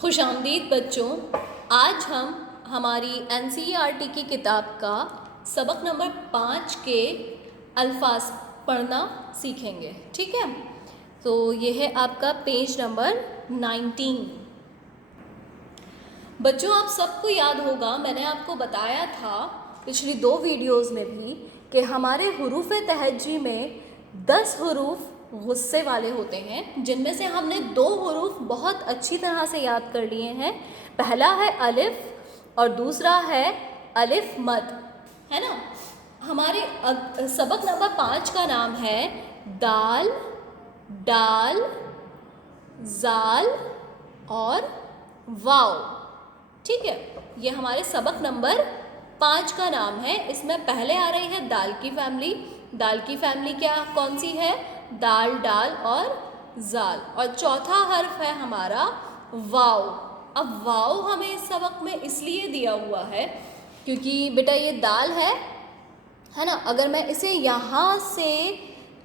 खुशामदीद बच्चों। आज हम हमारी एनसीईआरटी की किताब का सबक नंबर 5 के अल्फाज पढ़ना सीखेंगे। ठीक है, तो ये है आपका पेज नंबर 19। बच्चों, आप सबको याद होगा, मैंने आपको बताया था पिछली 2 वीडियोज़ में भी कि हमारे हुरूफ तहज्जी में 10 हुरूफ गुस्से वाले होते हैं, जिनमें से हमने 2 हुरूफ बहुत अच्छी तरह से याद कर लिए हैं। पहला है अलिफ और दूसरा है अलिफ मद, है ना। हमारे सबक नंबर 5 का नाम है दाल, डाल, जाल और वाव। ठीक है, ये हमारे सबक नंबर 5 का नाम है। इसमें पहले आ रही है दाल की फैमिली। दाल की फैमिली क्या कौन सी है? दाल, डाल और जाल। और चौथा हर्फ है हमारा वाव। अब वाव हमें इस सबक में इसलिए दिया हुआ है क्योंकि बेटा ये दाल है ना। अगर मैं इसे यहाँ से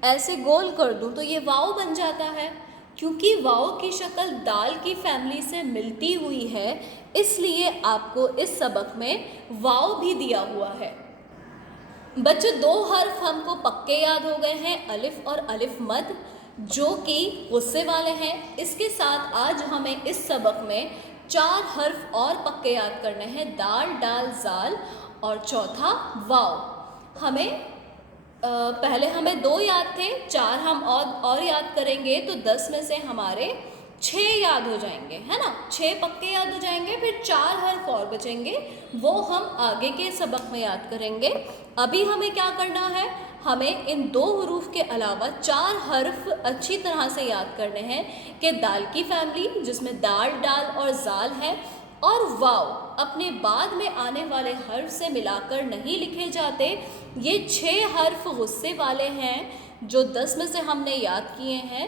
ऐसे गोल कर दूँ तो ये वाव बन जाता है। क्योंकि वाव की शक्ल दाल की फैमिली से मिलती हुई है, इसलिए आपको इस सबक में वाव भी दिया हुआ है। बच्चों, 2 हर्फ हमको पक्के याद हो गए हैं, अलिफ और अलिफ मद, जो कि गुस्से वाले हैं। इसके साथ आज हमें इस सबक में 4 हर्फ और पक्के याद करने हैं, दाल, डाल, जाल और चौथा वाव। पहले हमें 2 याद थे, 4 हम और याद करेंगे तो 10 में से हमारे 6 याद हो जाएंगे, है ना। 6 पक्के याद हो जाएंगे, फिर 4 हर्फ और बचेंगे, वो हम आगे के सबक में याद करेंगे। अभी हमें क्या करना है? हमें इन 2 हुरूफ के अलावा 4 हर्फ अच्छी तरह से याद करने हैं कि दाल की फैमिली, जिसमें दाल, डाल और जाल है, और वाव अपने बाद में आने वाले हर्फ से मिलाकर नहीं लिखे जाते। ये 6 हर्फ गुस्से वाले हैं जो 10 में से हमने याद किए हैं।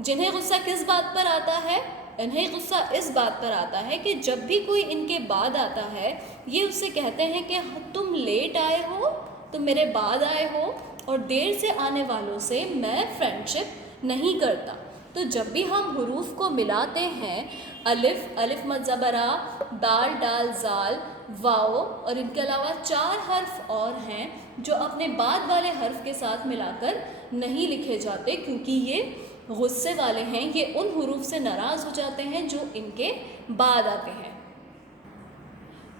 जिन्हें गुस्सा किस बात पर आता है? इन्हें गुस्सा इस बात पर आता है कि जब भी कोई इनके बाद आता है, ये उससे कहते हैं कि तुम लेट आए हो, तुम मेरे बाद आए हो, और देर से आने वालों से मैं फ्रेंडशिप नहीं करता। तो जब भी हम हुरूफ को मिलाते हैं, अलिफ, अलिफ मद ज़बरा, दाल, डाल, जाल, वाव, और इनके अलावा 4 हर्फ और हैं जो अपने बाद वाले हर्फ के साथ मिलाकर नहीं लिखे जाते, क्योंकि ये गुस्से वाले हैं। ये उन हुरूफ से नाराज़ हो जाते हैं जो इनके बाद आते हैं।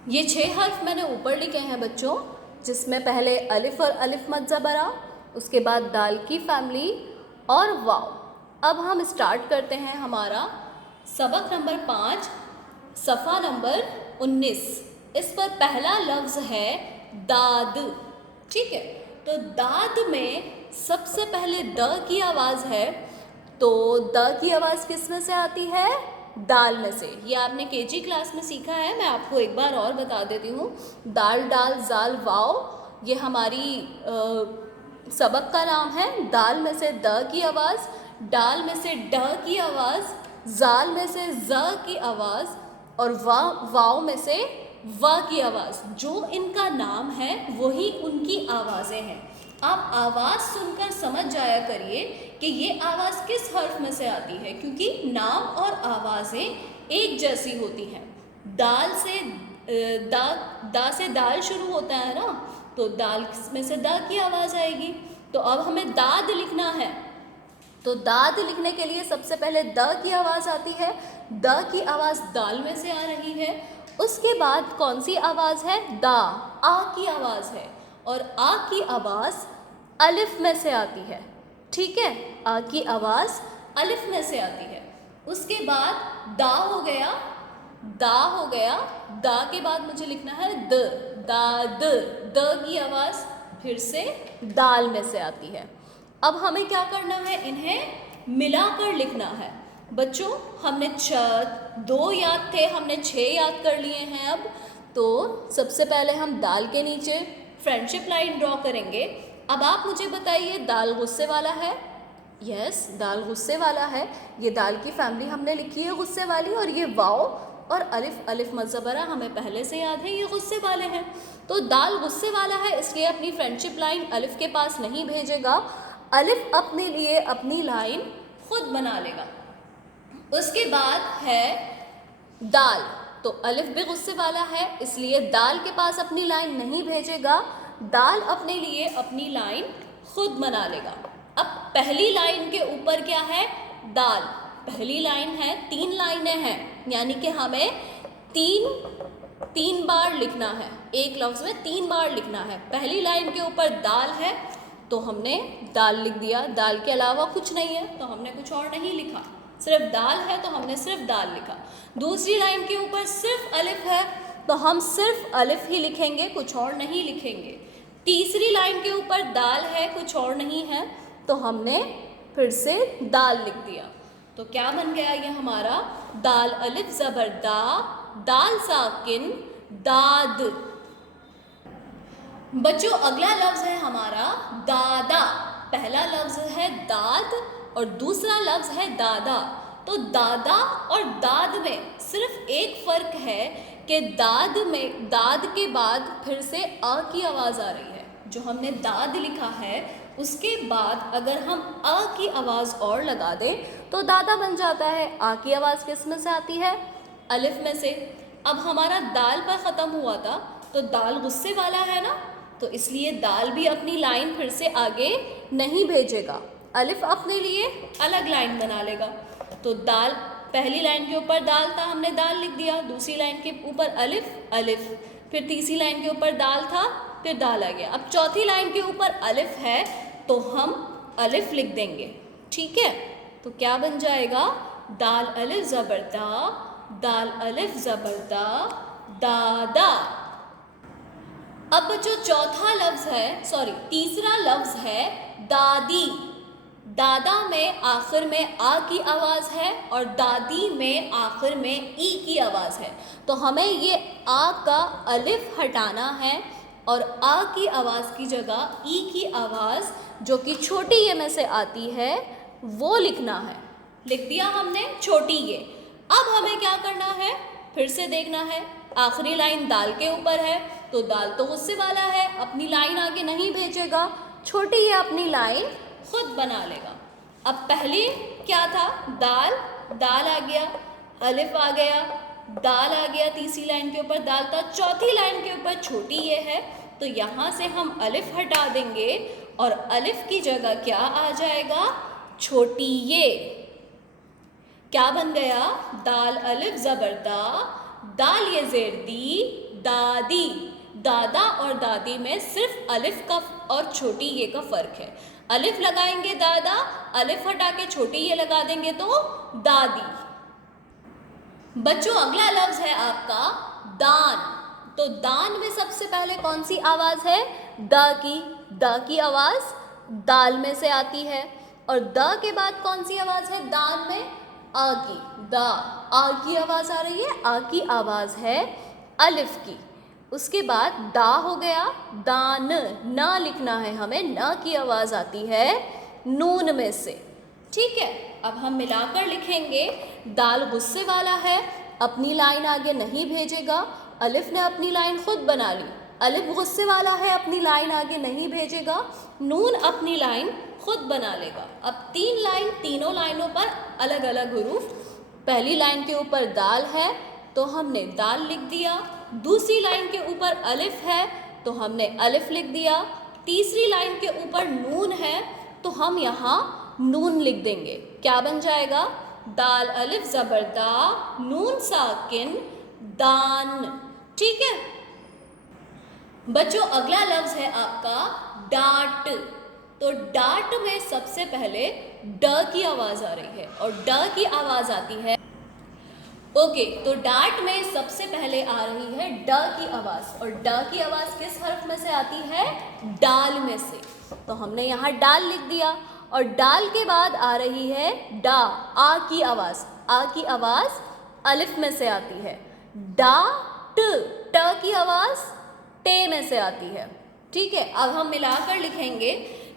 ये 6 हर्फ मैंने ऊपर लिखे हैं बच्चों, जिसमें पहले अलिफ और अलिफ मद ज़बरा, उसके बाद दाल की फैमिली और वाव। अब हम स्टार्ट करते हैं हमारा सबक नंबर 5, सफ़ा नंबर 19। इस पर पहला लफ्ज़ है दाद। ठीक है, तो दाद में सबसे पहले द की आवाज़ है। तो द की आवाज़ किस में से आती है? दाल में से। ये आपने केजी क्लास में सीखा है, मैं आपको एक बार और बता देती हूँ। दाल, डाल, जाल, वाव, ये हमारी सबक का नाम है। दाल में से द की आवाज़, डाल में से ड की आवाज़, जाल में से ज की आवाज़ और वाव में से व की आवाज़। जो इनका नाम है वही उनकी आवाज़ें हैं। आप आवाज़ सुनकर समझ जाया करिए कि ये आवाज़ किस हर्फ में से आती है, क्योंकि नाम और आवाज़ें एक जैसी होती हैं। दाल से दा से दाल शुरू होता है ना, तो दाल में से दा की आवाज़ आएगी। तो अब हमें दाद लिखना है, तो दाद लिखने के लिए सबसे पहले द की आवाज़ आती है। द की आवाज़ दाल में से आ रही है। उसके बाद कौन सी आवाज़ है? दा, आ की आवाज़ है, और आ की आवाज़ अलिफ में से आती है। ठीक है, आ की आवाज़ अलिफ में से आती है। उसके बाद दा हो गया, दा हो गया। दा के बाद मुझे लिखना है द, दाद। द की आवाज़ फिर से दाल में से आती है। अब हमें क्या करना है? इन्हें मिलाकर लिखना है। बच्चों, हमने 2 याद थे, हमने 6 याद कर लिए हैं। अब तो सबसे पहले हम दाल के नीचे फ्रेंडशिप लाइन ड्रॉ करेंगे। अब आप मुझे बताइए, दाल गुस्से वाला है? यस, दाल गुस्से वाला है। ये दाल की फैमिली हमने लिखी है गुस्से वाली, और ये वाव और अलिफ, अलिफ मद ज़बरा हमें पहले से याद है, ये गुस्से वाले हैं। तो दाल गुस्से वाला है, इसलिए अपनी फ्रेंडशिप लाइन अलिफ के पास नहीं भेजेगा। अलिफ अपने लिए अपनी लाइन खुद बना लेगा। उसके बाद है दाल। तो अलिफ भी गुस्से वाला है, इसलिए दाल के पास अपनी लाइन नहीं भेजेगा, दाल अपने लिए अपनी लाइन खुद बना लेगा। अब पहली लाइन के ऊपर क्या है? दाल। पहली लाइन है, 3 लाइनें हैं, यानी कि हमें तीन बार लिखना है, एक लफ्ज़ में 3 बार लिखना है। पहली लाइन के ऊपर दाल है तो हमने दाल लिख दिया, दाल के अलावा कुछ नहीं है तो हमने कुछ और नहीं लिखा। सिर्फ दाल है तो हमने सिर्फ दाल लिखा। दूसरी लाइन के ऊपर सिर्फ अलिफ है तो हम सिर्फ अलिफ ही लिखेंगे, कुछ और नहीं लिखेंगे। तीसरी लाइन के ऊपर दाल है, कुछ और नहीं है, तो हमने फिर से दाल लिख दिया। तो क्या बन गया ये हमारा? दाल अलिफ ज़बर दा, दाल साकिन दाद। बच्चों अगला लफ्ज़ है हमारा दादा। पहला लफ्ज़ है दाद और दूसरा लफ्ज़ है दादा। तो दादा और दाद में सिर्फ एक फ़र्क है कि दाद के बाद फिर से आ की आवाज़ आ रही है। जो हमने दाद लिखा है उसके बाद अगर हम आ की आवाज़ और लगा दें तो दादा बन जाता है। आ की आवाज़ किस में से आती है? अलिफ में से। अब हमारा दाल पर ख़त्म हुआ था तो दाल गुस्से वाला है ना, तो इसलिए दाल भी अपनी लाइन फिर से आगे नहीं भेजेगा, अलिफ अपने लिए अलग लाइन बना लेगा। तो दाल, पहली लाइन के ऊपर दाल था, हमने दाल लिख दिया, दूसरी लाइन के ऊपर अलिफ, फिर तीसरी लाइन के ऊपर दाल था, फिर दाल आ गया। अब चौथी लाइन के ऊपर अलिफ है तो हम अलिफ लिख देंगे, ठीक है। तो क्या बन जाएगा? दाल अलिफ ज़बर दा, दाल अलिफ ज़बर दा, दादा। अब जो चौथा लफ्ज़ है, तीसरा लफ्ज़ है दादी। दादा में आखिर में आ की आवाज़ है और दादी में आखिर में ई की आवाज़ है। तो हमें ये आ का अलिफ हटाना है और आ की आवाज़ की जगह ई की आवाज़ जो कि छोटी ये में से आती है वो लिखना है। लिख दिया हमने छोटी ये। अब हमें क्या करना है? फिर से देखना है। आखिरी लाइन दाल के ऊपर है तो दाल तो गुस्से वाला है, अपनी लाइन आगे नहीं भेजेगा, छोटी ये अपनी लाइन खुद बना लेगा। अब पहले क्या था? दाल आ गया, अलिफ आ गया, दाल आ गया, तीसरी लाइन के ऊपर दाल था, चौथी लाइन के ऊपर छोटी ये है, तो यहाँ से हम अलिफ हटा देंगे और अलिफ की जगह क्या आ जाएगा? छोटी ये। क्या बन गया? दाल अलिफ ज़बर दा, दाल ये ज़ेर दी, दादी। दादा और दादी में सिर्फ अलिफ का और छोटी ये का फ़र्क है। अलिफ लगाएंगे दादा, अलिफ हटा के छोटी ये लगा देंगे तो दादी। बच्चों अगला लफ्ज़ है आपका दान। तो दान में सबसे पहले कौन सी आवाज़ है? द की आवाज़ दाल में से आती है और द के बाद कौन सी आवाज़ है दान में? आ की। आ की आवाज़ आ रही है, आ की आवाज़ है अलिफ की। उसके बाद दा हो गया, दान, ना लिखना है हमें, ना की आवाज़ आती है नून में से, ठीक है। अब हम मिलाकर लिखेंगे। दाल गुस्से वाला है, अपनी लाइन आगे नहीं भेजेगा, अलिफ ने अपनी लाइन खुद बना ली। अलिफ गुस्से वाला है, अपनी लाइन आगे नहीं भेजेगा, नून अपनी लाइन खुद बना लेगा। अब तीनों लाइनों पर अलग अलग हुरूफ। पहली लाइन के ऊपर दाल है तो हमने दाल लिख दिया, दूसरी लाइन के ऊपर अलिफ है तो हमने अलिफ लिख दिया, तीसरी लाइन के ऊपर नून है तो हम यहाँ नून लिख देंगे। क्या बन जाएगा? दाल अलिफ ज़बर दा, नून साकिन दान, ठीक है। बच्चों अगला लफ्ज़ है आपका डांट। तो डांट में सबसे पहले ड की आवाज़ आ रही है और ड की आवाज़ आती है, ओके। तो डांट में सबसे पहले आ रही है ड की आवाज़ और ड की आवाज़ किस हर्फ में से आती है? डाल में से। तो हमने यहाँ डाल लिख दिया और डाल के बाद आ रही है डा, आ की आवाज़। आ की आवाज़ अलिफ में से आती है। डा ट की आवाज़ टे में से आती है, ठीक है। अब हम मिलाकर लिखेंगे।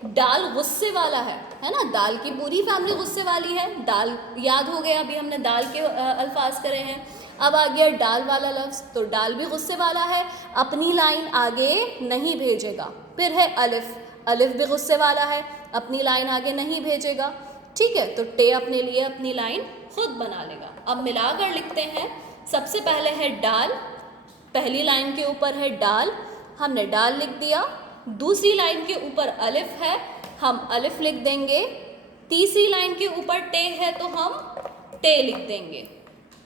दाल गुस्से वाला है ना, दाल की पूरी फैमिली गुस्से वाली है। दाल याद हो गया, अभी हमने दाल के अल्फाज करे हैं। अब आ गया डाल वाला लफ्ज़, तो डाल भी गुस्से वाला है, अपनी लाइन आगे नहीं भेजेगा। फिर है अलिफ, अलिफ भी गुस्से वाला है, अपनी लाइन आगे नहीं भेजेगा, ठीक है। तो टे अपने लिए अपनी लाइन खुद बना लेगा। अब मिलाकर लिखते हैं। सबसे पहले है डाल, पहली लाइन के ऊपर है डाल, हमने डाल लिख दिया। दूसरी लाइन के ऊपर अलिफ है, हम अलिफ लिख देंगे। तीसरी लाइन के ऊपर टे है तो हम टे लिख देंगे।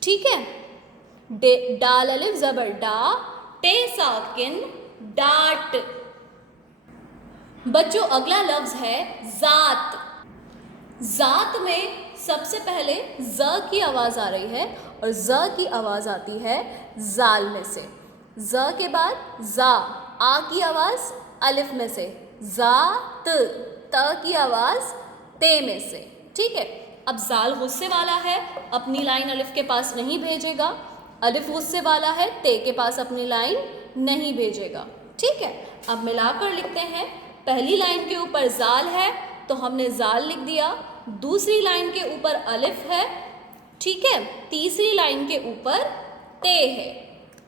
ठीक है, डाल अलिफ ज़बर डा, टे साकिन डाट। बच्चों अगला लफ्ज है जात। जात में सबसे पहले ज की आवाज़ आ रही है और ज की आवाज़ आती है जाल में से। ज के बाद जा, आ की आवाज़ अलिफ में से, जात, त की आवाज़ ते में से। ठीक है, अब जाल गुस्से वाला है, अपनी लाइन अलिफ के पास नहीं भेजेगा। अलिफ गुस्से वाला है, ते के पास अपनी लाइन नहीं भेजेगा। ठीक है, अब मिलाकर लिखते हैं। पहली लाइन के ऊपर जाल है तो हमने जाल लिख दिया। दूसरी लाइन के ऊपर अलिफ है, ठीक है। तीसरी लाइन के ऊपर ते है।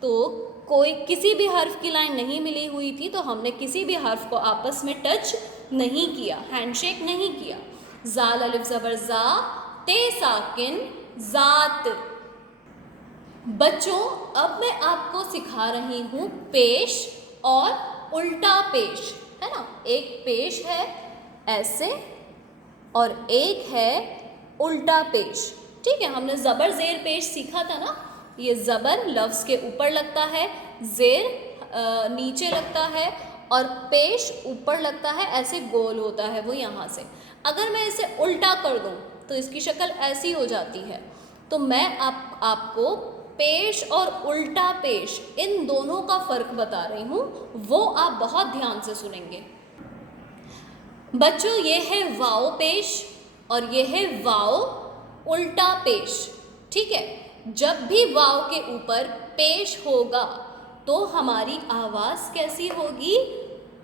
तो कोई किसी भी हर्फ की लाइन नहीं मिली हुई थी तो हमने किसी भी हर्फ को आपस में टच नहीं किया, हैंडशेक नहीं किया। जाल अलिफ ज़बर जा, ते साकिन जात। बच्चों अब मैं आपको सिखा रही हूँ पेश और उल्टा पेश, है ना। एक पेश है ऐसे और एक है उल्टा पेश। ठीक है, हमने ज़बर ज़ेर पेश सीखा था ना। ये ज़बर लफ्ज़ के ऊपर लगता है, ज़ेर नीचे लगता है और पेश ऊपर लगता है, ऐसे गोल होता है वो यहाँ से। अगर मैं इसे उल्टा कर दूँ तो इसकी शक्ल ऐसी हो जाती है। तो मैं आपको पेश और उल्टा पेश इन दोनों का फ़र्क बता रही हूँ, वो आप बहुत ध्यान से सुनेंगे। बच्चों ये है वाओ पेश और ये है वाओ उल्टा पेश। ठीक है, जब भी वाओ के ऊपर पेश होगा तो हमारी आवाज़ कैसी होगी?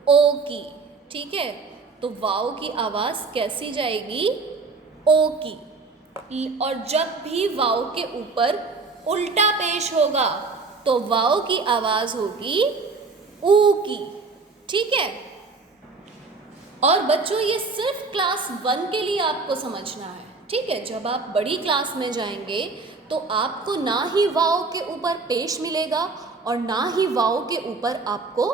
ओ की। ठीक है, तो वाओ की आवाज़ कैसी जाएगी? ओ की। और जब भी वाओ के ऊपर उल्टा पेश होगा तो वाओ की आवाज़ होगी ऊ की। ठीक है, और बच्चों ये सिर्फ क्लास 1 के लिए आपको समझना है। ठीक है, जब आप बड़ी क्लास में जाएंगे तो आपको ना ही वाओ के ऊपर पेश मिलेगा और ना ही वाओ के ऊपर आपको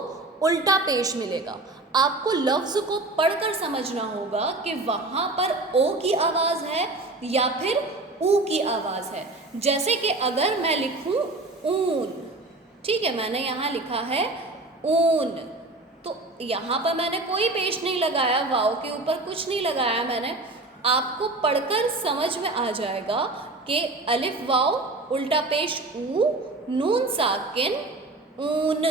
उल्टा पेश मिलेगा। आपको लफ्ज़ को पढ़कर समझना होगा कि वहाँ पर ओ की आवाज़ है या फिर ऊ की आवाज़ है। जैसे कि अगर मैं लिखूँ ऊन, ठीक है, मैंने यहाँ लिखा है ऊन, तो यहाँ पर मैंने कोई पेश नहीं लगाया, वाओ के ऊपर कुछ नहीं लगाया मैंने। आपको पढ़कर समझ में आ जाएगा कि अलिफ वाओ उल्टा पेश ऊ, नून साकिन ऊन,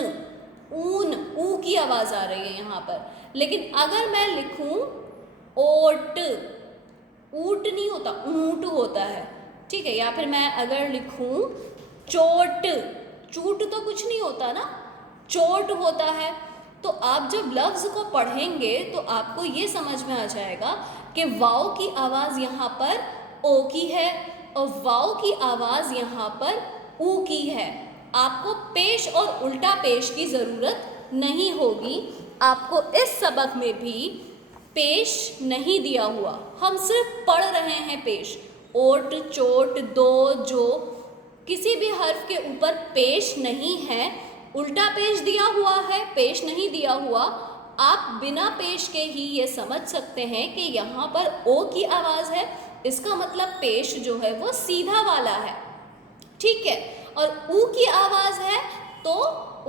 ऊन, ऊ की आवाज़ आ रही है यहाँ पर। लेकिन अगर मैं लिखूँ ओट, ऊट नहीं होता, ऊंट होता है। ठीक है, या फिर मैं अगर लिखूँ चोट, चूट तो कुछ नहीं होता ना, चोट होता है। तो आप जब लफ्ज़ को पढ़ेंगे तो आपको ये समझ में आ जाएगा कि वाओ की आवाज़ यहाँ पर ओ की है और वाओ की आवाज़ यहाँ पर ऊ की है। आपको पेश और उल्टा पेश की ज़रूरत नहीं होगी। आपको इस सबक में भी पेश नहीं दिया हुआ, हम सिर्फ पढ़ रहे हैं पेश। ओट, चोट, दो, जो, किसी भी हर्फ के ऊपर पेश नहीं है। उल्टा पेश दिया हुआ है, पेश नहीं दिया हुआ। आप बिना पेश के ही ये समझ सकते हैं कि यहाँ पर ओ की आवाज़ है, इसका मतलब पेश जो है वो सीधा वाला है। ठीक है, और ऊ की आवाज़ है तो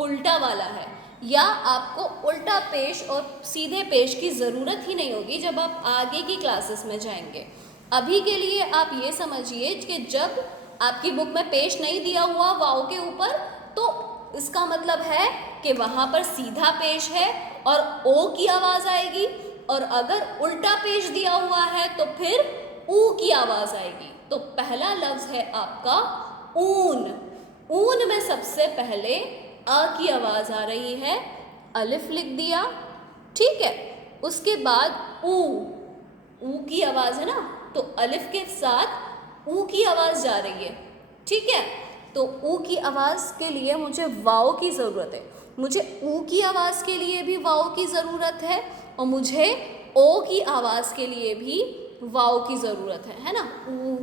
उल्टा वाला है। या आपको उल्टा पेश और सीधे पेश की ज़रूरत ही नहीं होगी जब आप आगे की क्लासेस में जाएंगे। अभी के लिए आप ये समझिए कि जब आपकी बुक में पेश नहीं दिया हुआ वाओ के ऊपर तो इसका मतलब है कि वहाँ पर सीधा पेश है और ओ की आवाज़ आएगी, और अगर उल्टा पेश दिया हुआ है तो फिर ऊ की आवाज़ आएगी। तो पहला लफ्ज़ है आपका ऊन। ऊन में सबसे पहले अ की आवाज़ आ रही है, अलिफ लिख दिया। ठीक है, उसके बाद ऊ की आवाज़ है ना, तो अलिफ के साथ ऊ की आवाज़ जा रही है। ठीक है, तो ऊ की आवाज़ के लिए मुझे वाओ की ज़रूरत है, मुझे ऊ की आवाज़ के लिए भी वाओ की ज़रूरत है और मुझे ओ की आवाज़ के लिए भी वाओ की ज़रूरत है ना। ऊ,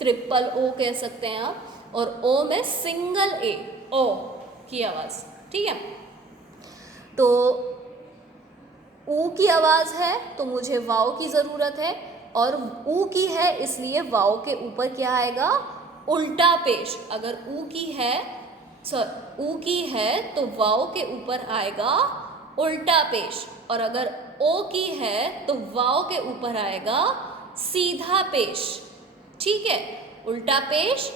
ट्रिपल ओ कह सकते हैं आप, और ओ में सिंगल ए, ओ की आवाज़, ठीक है। तो ऊ की आवाज़ है तो मुझे वाव की ज़रूरत है, और ऊ की है इसलिए वाव के ऊपर क्या आएगा, उल्टा पेश। अगर ऊ की है ऊ की है तो वाव के ऊपर आएगा उल्टा पेश, और अगर ओ की है तो वाव के ऊपर आएगा सीधा पेश, ठीक है। उल्टा पेश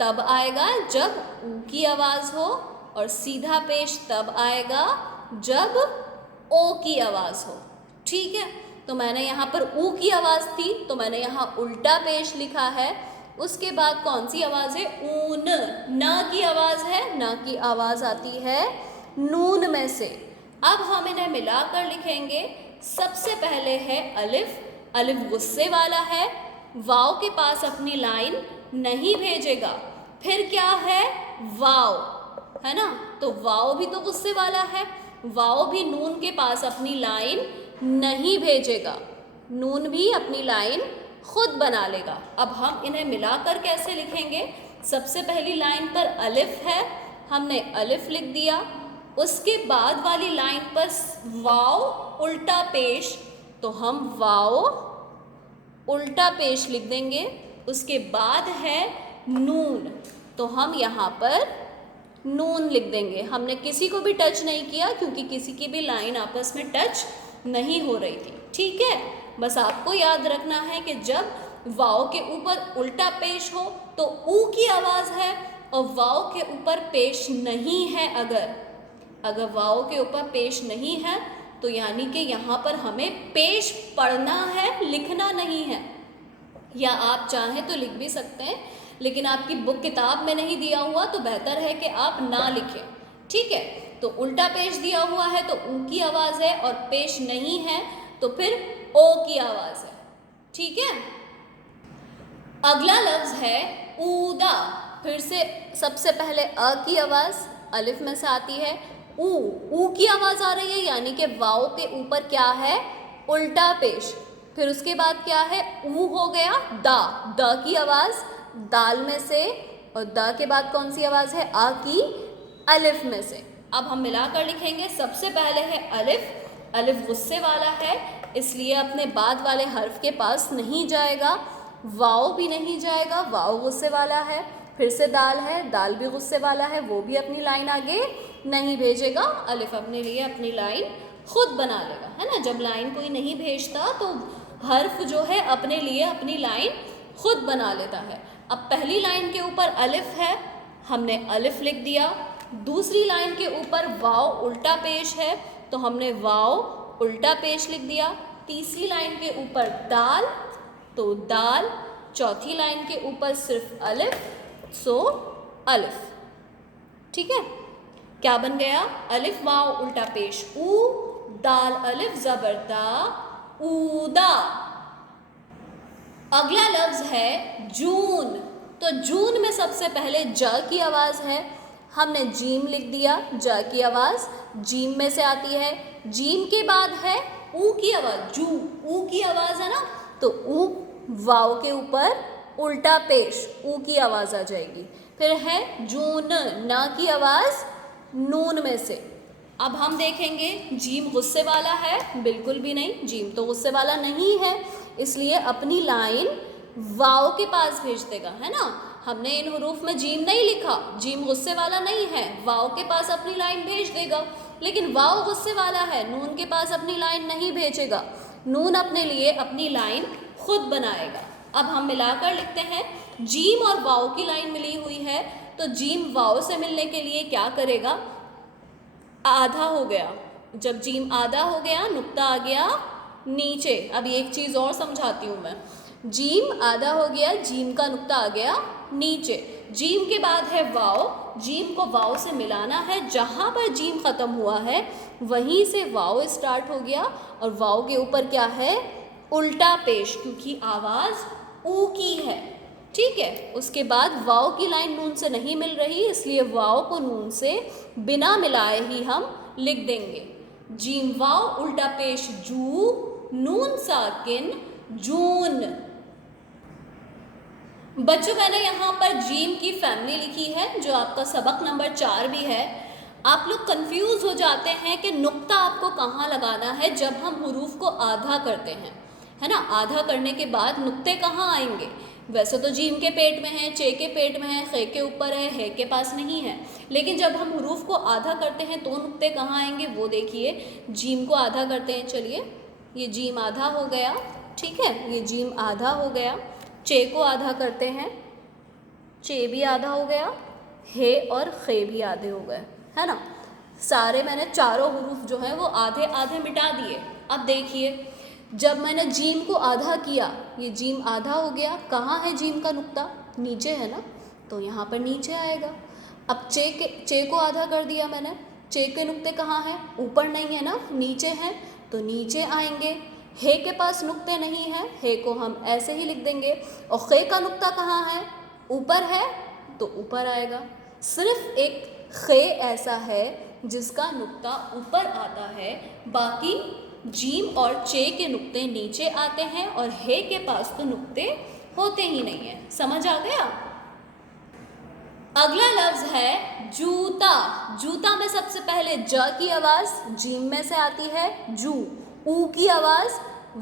तब आएगा जब ऊ की आवाज़ हो, और सीधा पेश तब आएगा जब ओ की आवाज़ हो, ठीक है। तो मैंने यहाँ पर ऊ की आवाज़ थी तो मैंने यहाँ उल्टा पेश लिखा है। उसके बाद कौन सी आवाज़ है, ऊन, ना की आवाज़ है, ना की आवाज़ आती है नून में से। अब हम इन्हें मिलाकर लिखेंगे। सबसे पहले है अलिफ, अलिफ गुस्से वाला है, वाव के पास अपनी लाइन नहीं भेजेगा। फिर क्या है, वाव, है ना, तो वाव भी तो गुस्से वाला है, वाव भी नून के पास अपनी लाइन नहीं भेजेगा, नून भी अपनी लाइन खुद बना लेगा। अब हम इन्हें मिलाकर कैसे लिखेंगे, सबसे पहली लाइन पर अलिफ है, हमने अलिफ लिख दिया। उसके बाद वाली लाइन पर वाव उल्टा पेश, तो हम वाव उल्टा पेश लिख देंगे। उसके बाद है नून, तो हम यहाँ पर नून लिख देंगे। हमने किसी को भी टच नहीं किया क्योंकि किसी की भी लाइन आपस में टच नहीं हो रही थी, ठीक है। बस आपको याद रखना है कि जब वाव के ऊपर उल्टा पेश हो तो ऊ की आवाज़ है, और वाव के ऊपर पेश नहीं है। अगर वाव के ऊपर पेश नहीं है तो यानी कि यहाँ पर हमें पेश पढ़ना है, लिखना नहीं है। या आप चाहें तो लिख भी सकते हैं, लेकिन आपकी बुक किताब में नहीं दिया हुआ तो बेहतर है कि आप ना लिखें, ठीक है। तो उल्टा पेश दिया हुआ है तो ऊ की आवाज़ है, और पेश नहीं है तो फिर ओ की आवाज़ है, ठीक है। अगला लफ्ज़ है ऊदा। फिर से सबसे पहले अ की आवाज़ अलिफ में से आती है, ऊ की आवाज़ आ रही है, यानी कि वाव के ऊपर क्या है, उल्टा पेश। फिर उसके बाद क्या है, ऊ हो गया, द की आवाज़ दाल में से, और द के बाद कौन सी आवाज़ है, आ की, अलिफ में से। अब हम मिलाकर लिखेंगे। सबसे पहले है अलिफ, अलिफ गुस्से वाला है इसलिए अपने बाद वाले हर्फ के पास नहीं जाएगा, वाव भी नहीं जाएगा, वाव गुस्से वाला है। फिर से दाल है, दाल भी गुस्से वाला है, वो भी अपनी लाइन आगे नहीं भेजेगा, अलिफ अपने लिए अपनी लाइन खुद बना लेगा, है ना। जब लाइन कोई नहीं भेजता तो हर्फ जो है अपने लिए अपनी लाइन खुद बना लेता है। अब पहली लाइन के ऊपर अलिफ है, हमने अलिफ लिख दिया। दूसरी लाइन के ऊपर वाव उल्टा पेश है तो हमने वाव उल्टा पेश लिख दिया। तीसरी लाइन के ऊपर दाल तो दाल। चौथी लाइन के ऊपर सिर्फ अलिफ, सो अलिफ, ठीक है। क्या बन गया, अलिफ वाव उल्टा पेश ऊ, दाल अलिफ ज़बर दा, ऊदा। अगला लफ्ज़ है जून। तो जून में सबसे पहले ज की आवाज़ है, हमने जीम लिख दिया। ज की आवाज़ जीम में से आती है। जीम के बाद है ऊ की आवाज़, जू, ऊ की आवाज़ है ना, तो ऊ वाव के ऊपर उल्टा पेश ऊ की आवाज़ आ जाएगी। फिर है जून, ना की आवाज़ नून में से। अब हम देखेंगे जीम गुस्से वाला है, बिल्कुल भी नहीं, जीम तो गुस्से वाला नहीं है, इसलिए अपनी लाइन वाव के पास भेज देगा, है ना। हमने इन हुरूफ में जीम नहीं लिखा, जीम गुस्से वाला नहीं है, वाव के पास अपनी लाइन भेज देगा। लेकिन वाव गुस्से वाला है, नून के पास अपनी लाइन नहीं भेजेगा, नून अपने लिए अपनी लाइन खुद बनाएगा। अब हम मिलाकर लिखते हैं। जीम और वाव की लाइन मिली हुई है तो जीम वाव से मिलने के लिए क्या करेगा, आधा हो गया। जब जीम आधा हो गया, नुक्ता आ गया नीचे। अब एक चीज़ और समझाती हूँ मैं। जीम आधा हो गया, जीम का नुक्ता आ गया नीचे। जीम के बाद है वाव, जीम को वाव से मिलाना है, जहाँ पर जीम ख़त्म हुआ है वहीं से वाव स्टार्ट हो गया, और वाव के ऊपर क्या है, उल्टा पेश, क्योंकि आवाज़ ऊ की है, ठीक है। उसके बाद वाव की लाइन नून से नहीं मिल रही, इसलिए वाव को नून से बिना मिलाए ही हम लिख देंगे। जीम वाव उल्टा पेश जू, नून साकिन जून। बच्चों मैंने यहाँ पर जीम की फैमिली लिखी है जो आपका सबक नंबर 4 भी है। आप लोग कंफ्यूज हो जाते हैं कि नुक्ता आपको कहाँ लगाना है जब हम हुरूफ को आधा करते हैं, है ना। आधा करने के बाद नुक्ते कहाँ आएंगे? वैसे तो जीम के पेट में है, चे के पेट में है, खे के ऊपर है के पास नहीं है, लेकिन जब हम हुरूफ को आधा करते हैं तो नुक्ते कहाँ आएंगे वो देखिए। जीम को आधा करते हैं, चलिए ये जीम आधा हो गया, ठीक है, ये जीम आधा हो गया। चे को आधा करते हैं, चे भी आधा हो गया, हे और खे भी आधे हो गए, है ना। सारे मैंने चारों हुरूफ जो हैं वो आधे आधे मिटा दिए। अब देखिए जब मैंने जीम को आधा किया, ये जीम आधा हो गया, कहाँ है जीम का नुक्ता? नीचे है ना, तो यहाँ पर नीचे आएगा। अब चे को आधा कर दिया मैंने, चे के नुक्ते कहाँ हैं? ऊपर नहीं है ना, नीचे हैं, तो नीचे आएंगे। हे के पास नुक्ते नहीं हैं, हे को हम ऐसे ही लिख देंगे। और खे का नुक्ता कहाँ है? ऊपर है, तो ऊपर आएगा। सिर्फ एक खे ऐसा है जिसका नुक्ता ऊपर आता है, बाकी जीम और चे के नुक्ते नीचे आते हैं और हे के पास तो नुक्ते होते ही नहीं है। समझ आ गया? अगला लफ्ज है जूता। जूता में सबसे पहले ज की आवाज़ जीम में से आती है, जू। ऊ की आवाज़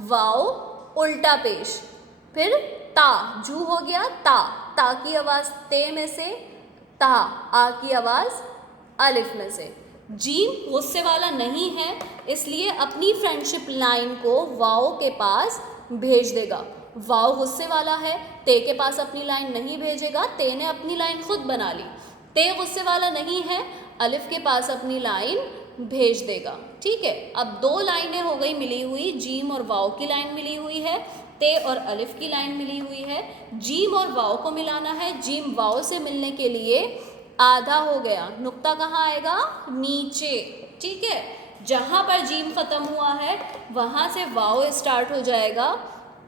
वाओ उल्टा पेश, फिर ता, जू हो गया ता। ता की आवाज़ ते में से, ता। आ की आवाज़ अलिफ में से। जीम गुस्से वाला नहीं है, इसलिए अपनी फ्रेंडशिप लाइन को वाओ के पास भेज देगा। वाओ गुस्से वाला है, ते के पास अपनी लाइन नहीं भेजेगा, ते ने अपनी लाइन खुद बना ली। ते गुस्से वाला नहीं है, अलिफ के पास अपनी लाइन भेज देगा, ठीक है। अब दो लाइनें हो गई मिली हुई, जीम और वाओ की लाइन मिली हुई है, ते और अलिफ की लाइन मिली हुई है। जीम और वाओ को मिलाना है, जीम वाओ से मिलने के लिए आधा हो गया, नुक्ता कहाँ आएगा? नीचे, ठीक है। जहाँ पर जीम ख़त्म हुआ है वहाँ से वाओ स्टार्ट हो जाएगा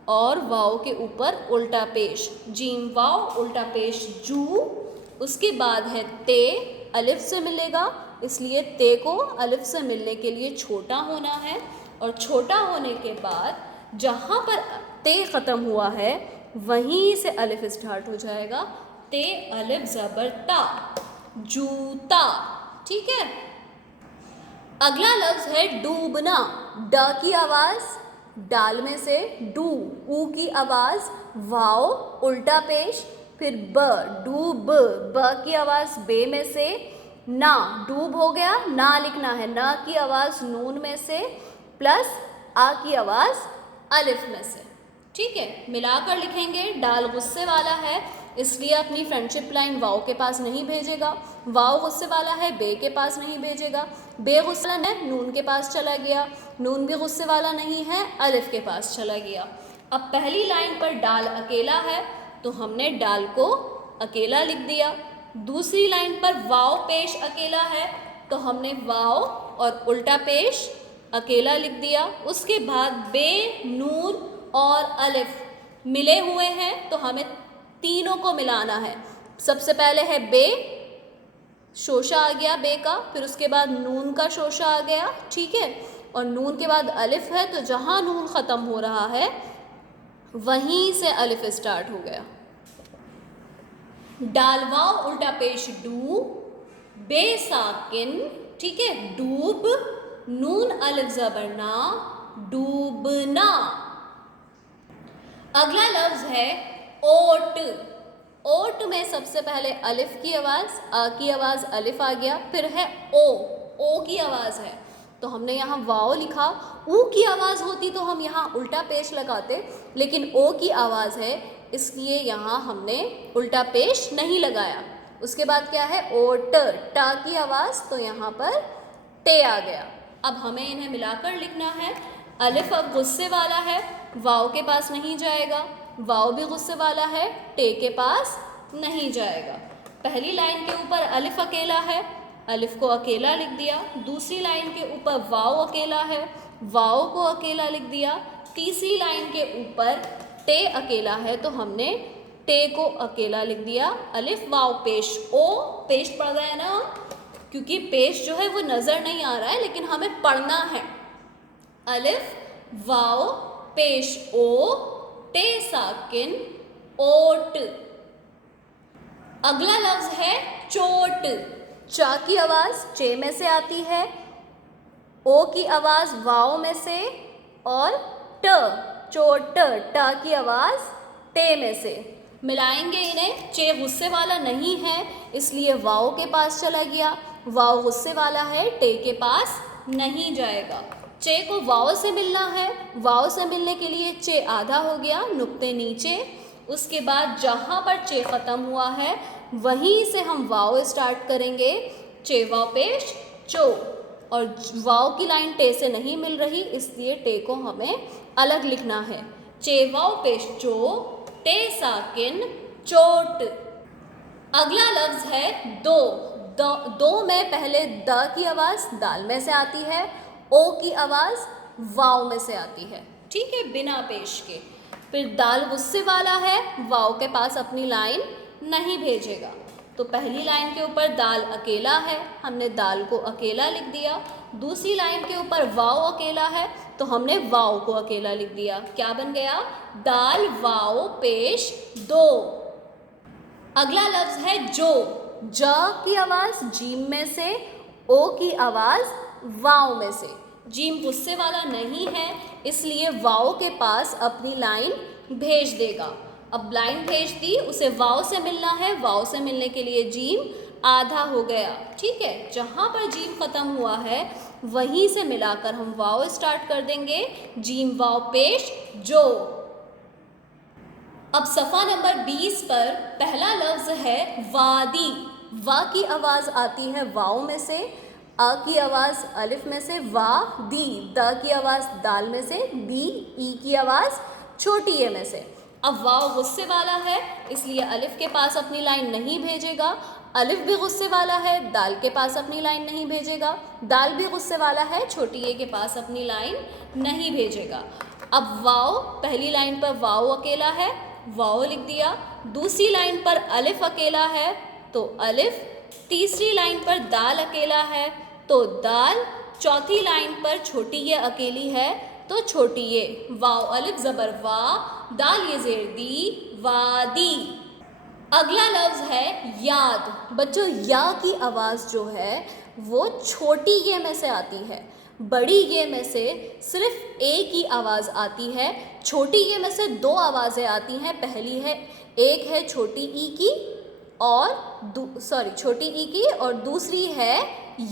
और वाओ के ऊपर उल्टा पेश, जीम वाओ उल्टा पेश जू। उसके बाद है ते, अलिफ से मिलेगा, इसलिए ते को अलिफ से मिलने के लिए छोटा होना है, और छोटा होने के बाद जहाँ पर ते ख़त्म हुआ है वहीं से अलिफ स्टार्ट हो जाएगा। ते अलिफ ज़बर ता, जूता, ठीक है। अगला लफ्ज़ है डूबना। ड की आवाज़ डाल में से, डू। ऊ की आवाज़ वाओ उल्टा पेश, फिर ब, डूब। ब की आवाज़ बे में से, ना। डूब हो गया, ना लिखना है। ना की आवाज़ नून में से, प्लस आ की आवाज़ अलिफ में से, ठीक है। मिलाकर लिखेंगे। डाल गुस्से वाला है, इसलिए अपनी फ्रेंडशिप लाइन वाओ के पास नहीं भेजेगा। वाओ गुस्से वाला है, बे के पास नहीं भेजेगा। बे गुस्से वाला है, नून के पास चला गया। नून भी गुस्से वाला नहीं है, अलिफ के पास चला गया। अब पहली लाइन पर डाल अकेला है तो हमने डाल को अकेला लिख दिया। दूसरी लाइन पर वाओ पेश अकेला है तो हमने वाओ और उल्टा पेश अकेला लिख दिया। उसके बाद बे, नून और अलिफ मिले हुए हैं तो हमें तीनों को मिलाना है। सबसे पहले है बे, शोशा आ गया बे का, फिर उसके बाद नून का शोशा आ गया, ठीक है। और नून के बाद अलिफ है, तो जहाँ नून ख़त्म हो रहा है वहीं से अलिफ स्टार्ट हो गया। डालवाओ उल्टा पेश डू, बे साकिन, ठीक है, डूब। नून अलिफ ज़बर ना, डूबना। अगला लफ्ज़ है ओट। ओट में सबसे पहले अलिफ की आवाज़, आ की आवाज़ अलिफ आ गया, फिर है ओ की आवाज़ है तो हमने यहाँ वाओ लिखा। ऊ की आवाज़ होती तो हम यहाँ उल्टा पेश लगाते, लेकिन ओ की आवाज़ है इसलिए यहाँ हमने उल्टा पेश नहीं लगाया। उसके बाद क्या है ओट, टा की आवाज़ तो यहाँ पर टे आ गया। अब हमें इन्हें मिलाकर लिखना है। अलिफ अब गुस्से वाला है, वाओ के पास नहीं जाएगा। वाओ भी गुस्से वाला है, टे के पास नहीं जाएगा। पहली लाइन के ऊपर अलिफ अकेला है, अलिफ को अकेला लिख दिया। दूसरी लाइन के ऊपर वाओ अकेला है, वाओ को अकेला लिख दिया। तीसरी लाइन के ऊपर टे अकेला है तो हमने टे को अकेला लिख दिया। अलिफ वाओ पेश ओ, पेश पढ़ रहे हैं ना, क्योंकि पेश जो है वो नज़र नहीं आ रहा है लेकिन हमें पढ़ना है। अलिफ वाओ पेश ओ, टे साकिन ओट, अगला लफ्ज है चोट। च की आवाज चे में से आती है, ओ की आवाज वाओ में से, और ट चोट ट की आवाज टे में से। मिलाएंगे इन्हें। चे गुस्से वाला नहीं है इसलिए वाओ के पास चला गया, वाओ गुस्से वाला है टे के पास नहीं जाएगा। चे को वाओ से मिलना है, वाओ से मिलने के लिए चे आधा हो गया, नुक्ते नीचे। उसके बाद जहाँ पर चे ख़त्म हुआ है वहीं से हम वाओ स्टार्ट करेंगे। चे वाओ पेश चो, और वाओ की लाइन टे से नहीं मिल रही इसलिए टे को हमें अलग लिखना है। चे वाओ पेश चो, टे साकिन चोट। अगला लफ्ज है दो। दो में पहले द की आवाज़ दाल में से आती है, ओ की आवाज़ वाओ में से आती है, ठीक है, बिना पेश के। फिर दाल गुस्से वाला है, वाओ के पास अपनी लाइन नहीं भेजेगा, तो पहली लाइन के ऊपर दाल अकेला है, हमने दाल को अकेला लिख दिया। दूसरी लाइन के ऊपर वाओ अकेला है तो हमने वाओ को अकेला लिख दिया। क्या बन गया? दाल वाओ पेश दो। अगला लफ्ज है जो। ज की आवाज़ जीम में से, ओ की आवाज़ वाओ में से। जीम गुस्से वाला नहीं है इसलिए वाओ के पास अपनी लाइन भेज देगा। अब लाइन भेज दी, उसे वाओ से मिलना है, वाओ से मिलने के लिए जीम आधा हो गया, ठीक है। जहाँ पर जीम ख़त्म हुआ है वहीं से मिलाकर हम वाओ स्टार्ट कर देंगे। जीम वाओ पेश जो। अब सफ़ा नंबर 20 पर पहला लफ्ज़ है वादी। वा की आवाज़ आती है वाओ में से, अ की आवाज़ अलिफ में से, वा दी। द की आवाज़ दाल में से, दी। ई की आवाज़ छोटी ए में से। अब वाओ गुस्से वाला है इसलिए अलिफ के पास अपनी लाइन नहीं भेजेगा। अलिफ भी गुस्से वाला है, दाल के पास अपनी लाइन नहीं भेजेगा। दाल भी गुस्से वाला है, छोटी ए के पास अपनी लाइन नहीं भेजेगा। अब वाओ पहली लाइन पर वाओ अकेला है, वाओ लिख दिया। दूसरी लाइन पर अलिफ अकेला है तो अलिफ। तीसरी लाइन पर दाल अकेला है तो दाल। चौथी लाइन पर छोटी ये अकेली है तो छोटी ये। वाओ अलिफ ज़बर वा, दाल ये ज़ेर दी, वादी। अगला लफ्ज़ है याद। बच्चों या की आवाज़ जो है वो छोटी ये में से आती है, बड़ी ये में से सिर्फ ए की आवाज़ आती है। छोटी ये में से दो आवाज़ें आती हैं। पहली है, एक है छोटी ई की और छोटी ई की, और दूसरी है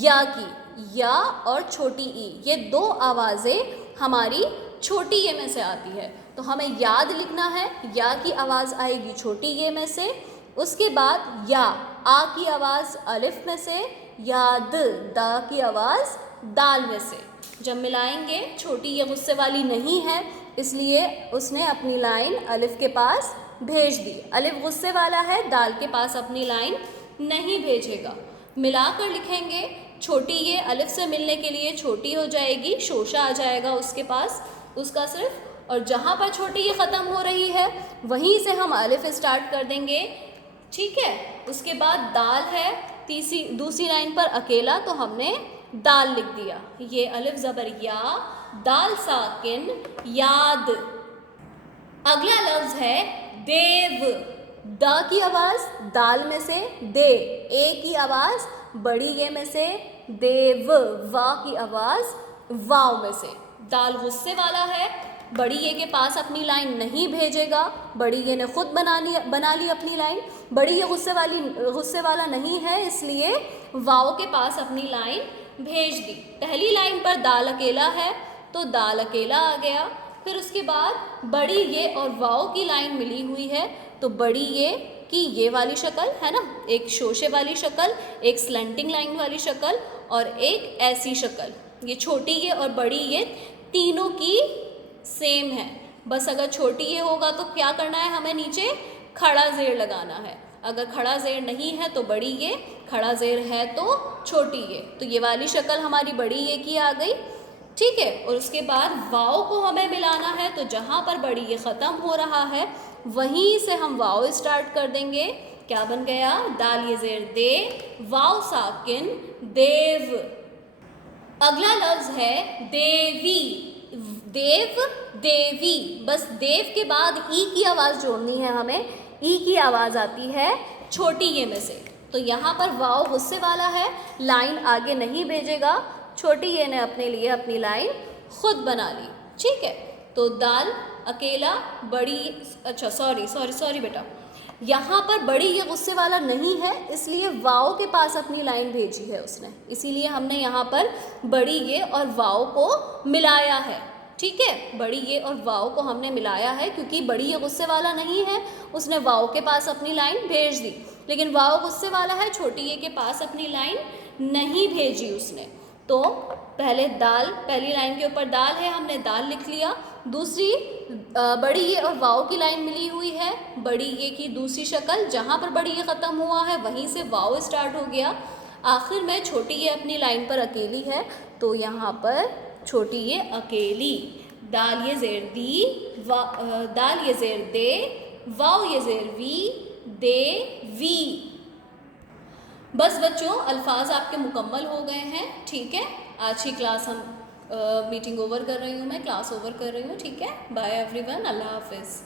या की। या और छोटी ई ये दो आवाज़ें हमारी छोटी ये में से आती है, तो हमें याद लिखना है। या की आवाज़ आएगी छोटी ये में से, उसके बाद या। आ की आवाज़ अलिफ में से, याद। दा की आवाज़ दाल में से। जब मिलाएंगे, छोटी ये गुस्से वाली नहीं है इसलिए उसने अपनी लाइन अलिफ के पास भेज दी। अलिफ गुस्से वाला है, दाल के पास अपनी लाइन नहीं भेजेगा। मिलाकर लिखेंगे, छोटी ये अलिफ से मिलने के लिए छोटी हो जाएगी, शोशा आ जाएगा उसके पास, उसका सिर्फ। और जहाँ पर छोटी ये ख़त्म हो रही है वहीं से हम अलिफ स्टार्ट कर देंगे, ठीक है। उसके बाद दाल है, दूसरी लाइन पर अकेला तो हमने दाल लिख दिया। ये अलिफ ज़बर या, दाल साकिन याद। अगला लफ्ज़ है देव। द की आवाज़ दाल में से, दे। ए की आवाज़ बड़ी ये में से, देव। वा की आवाज़ वाव में से। दाल गुस्से वाला है, बड़ी ये के पास अपनी लाइन नहीं भेजेगा, बड़ी ये ने खुद बना ली अपनी लाइन। बड़ी ये गुस्से वाला नहीं है इसलिए वाव के पास अपनी लाइन भेज दी। पहली लाइन पर दाल अकेला है तो दाल अकेला आ गया। फिर उसके बाद बड़ी ये और वाव की लाइन मिली हुई है तो बड़ी ये की ये वाली शक्ल है ना, एक शोशे वाली शक्ल, एक स्लैंटिंग लाइन वाली शक्ल और एक ऐसी शक्ल। ये छोटी ये और बड़ी ये तीनों की सेम है। बस अगर छोटी ये होगा तो क्या करना है, हमें नीचे खड़ा ज़ेर लगाना है। अगर खड़ा ज़ेर नहीं है तो बड़ी ये, खड़ा ज़ेर है तो छोटी ये। तो ये वाली शक्ल हमारी बड़ी ये की आ गई, ठीक है। और उसके बाद वाव को हमें मिलाना है तो जहाँ पर बड़ी ये ख़त्म हो रहा है वहीं से हम वाव स्टार्ट कर देंगे। क्या बन गया? दाल ये ज़ेर दे, वाव साकिन देव। अगला लफ्ज़ है देवी। देव, देवी। बस देव के बाद ई की आवाज़ जोड़नी है हमें। ई की आवाज़ आती है छोटी ये में से। तो यहाँ पर वाव गुस्से वाला है, लाइन आगे नहीं भेजेगा, छोटी ये ने अपने लिए अपनी लाइन खुद बना ली। ठीक है, तो दाल अकेला, बड़ी, अच्छा सॉरी बेटा, यहाँ पर बड़ी ये गुस्से वाला नहीं है, इसलिए वाव के पास अपनी लाइन भेजी है उसने, इसीलिए हमने यहाँ पर बड़ी ये और वाव को मिलाया है। ठीक है, बड़ी ये और वाव को हमने मिलाया है क्योंकि बड़ी ये गुस्से वाला नहीं है, उसने वाव के पास अपनी लाइन भेज दी, लेकिन वाव गुस्से वाला है, छोटी ये के पास अपनी लाइन नहीं भेजी उसने। तो पहले दाल, पहली लाइन के ऊपर दाल है, हमने दाल लिख लिया। दूसरी बड़ी ये और वाव की लाइन मिली हुई है, बड़ी ये की दूसरी शक्ल, जहाँ पर बड़ी ये ख़त्म हुआ है वहीं से वाव स्टार्ट हो गया। आखिर में छोटी ये अपनी लाइन पर अकेली है, तो यहाँ पर छोटी ये अकेली, दाल ये ज़ेर दी, दाल ये ज़ेर दे, वाव ये ज़ेर वी, दे वी। बस बच्चों, अल्फाज आपके मुकम्मल हो गए हैं। ठीक है, आज की क्लास हम मीटिंग ओवर कर रही हूँ, मैं क्लास ओवर कर रही हूँ। ठीक है, बाय एवरीवन, अल्लाह हाफिज़।